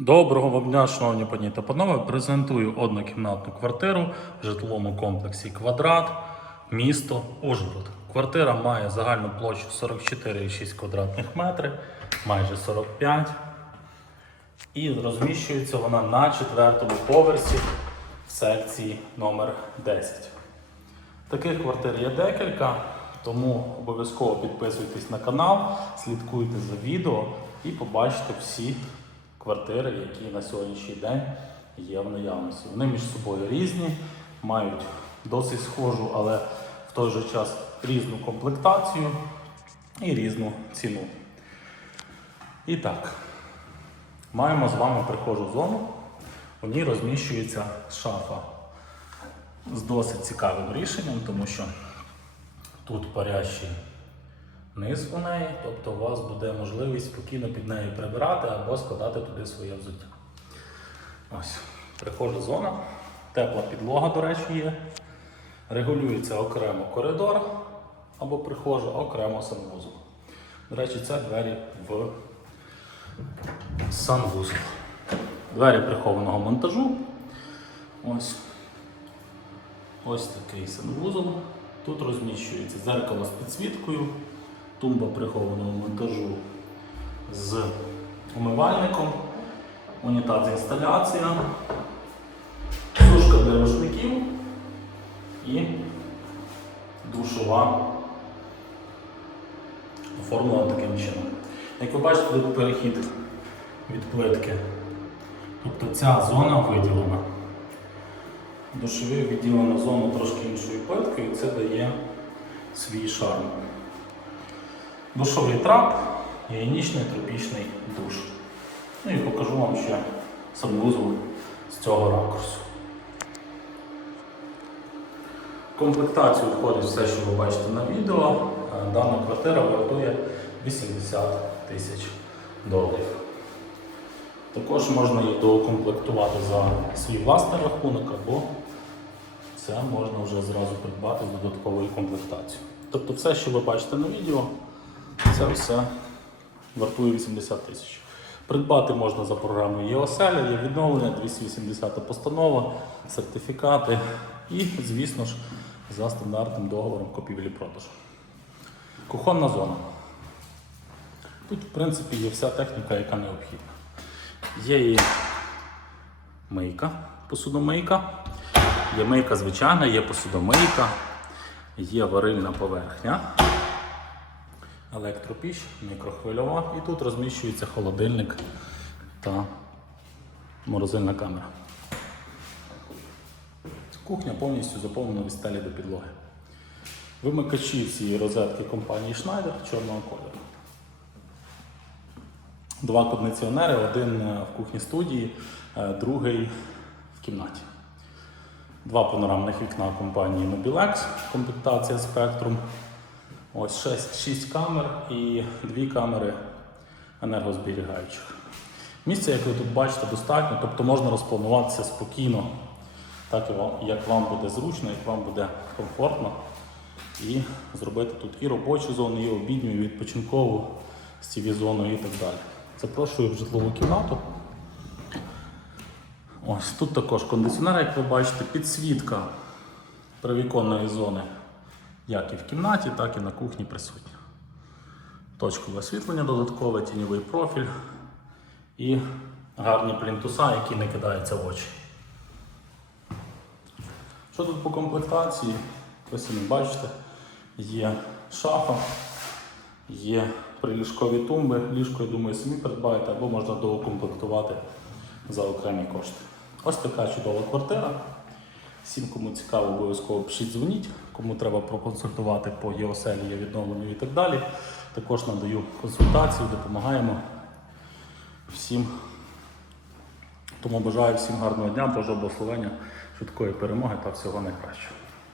Доброго вам дня, шановні пані та панове. Презентую однокімнатну квартиру в житловому комплексі Квадрат, місто Ужгород. Квартира має загальну площу 44,6 квадратних метри, майже 45. І розміщується вона на четвертому поверсі в секції номер 10. Таких квартир є декілька, тому обов'язково підписуйтесь на канал, слідкуйте за відео і побачите всі квартири, які на сьогоднішній день є в наявності. Вони між собою різні, мають досить схожу, але в той же час різну комплектацію і різну ціну. І так, маємо з вами прихожу зону. У ній розміщується шафа з досить цікавим рішенням, тому що тут парящий низ у неї, тобто у вас буде можливість спокійно під нею прибирати або складати туди своє взуття. Ось, прихожа зона, тепла підлога, до речі, є. Регулюється окремо коридор або прихожа, окремо санвузол. До речі, це двері в санвузол. Двері прихованого монтажу. Ось. Ось такий санвузол. Тут розміщується зеркало з підсвіткою, тумба прихованого монтажу з умивальником, унітаз інсталяція, сушка для рушників і душова оформлена таким чином. Як ви бачите, тут перехід від плитки. Тобто ця зона виділена. Душові відділено зону трошки іншою плиткою, і це дає свій шарм. Душовий трап, гігієнічний тропічний душ. Ну і покажу вам ще санвузол з цього ракурсу. В комплектацію входить все, що ви бачите на відео. Е, Дана квартира вартує 80 тисяч доларів. Також можна її доукомплектувати за свій власний рахунок, або це можна вже зразу придбати з додатковою комплектацією. Тобто все, що ви бачите на відео, це все вартує 80 тисяч. Придбати можна за програмою ЄОСЕЛЯ, є відновлення, 280 постанова, сертифікати і, звісно ж, за стандартним договором купівлі-продажу. Кухонна зона. Тут, в принципі, є вся техніка, яка необхідна. Є і мийка, посудомийка, є мийка звичайна, є посудомийка, є варильна поверхня, електропіч, мікрохвильова і тут розміщується холодильник та морозильна камера. Кухня повністю заповнена від стелі до підлоги. Вимикачі цієї розетки компанії Schneider чорного кольору. Два кондиціонери, один е, в кухні студії, е, другий в кімнаті. Два панорамних вікна компанії Mobilex, комплектація Spectrum. Ось 6, 6 камер і дві камери енергозберігаючих. Місця, як ви тут бачите, достатньо, тобто можна розплануватися спокійно, так як вам буде зручно, як вам буде комфортно. І зробити тут і робочу зону, і обідню, і відпочинкову з тv зоною і так далі. Запрошую в житлову кімнату. Ось тут також кондиціонер, як ви бачите, підсвітка привіконної зони, як і в кімнаті, так і на кухні присутня. Точкове освітлення додаткове, тіньовий профіль і гарні плінтуса, які не кидаються в очі. Що тут по комплектації? Ви самі бачите, є шафа, є приліжкові тумби. Ліжко, я думаю, самі придбаєте або можна доукомплектувати за окремі кошти. Ось така чудова квартира. Всім, кому цікаво, обов'язково пишіть, дзвоніть, кому треба проконсультувати по ЄОСЕЛі, відновленню і так далі. Також надаю консультацію, допомагаємо всім. Тому бажаю всім гарного дня, Божого благословення, швидкої перемоги та всього найкращого.